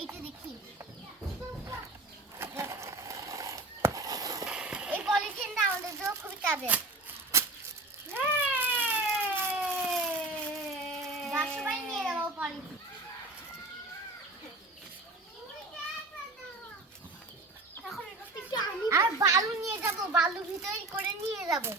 এইটা দেখি এই পলিথিনটা আমাদের জন্য খুবই কাজের। সবাই নিয়ে যাবো পলিথিন। আর বালু নিয়ে যাবো, বালু ভিতরে করে নিয়ে যাবো।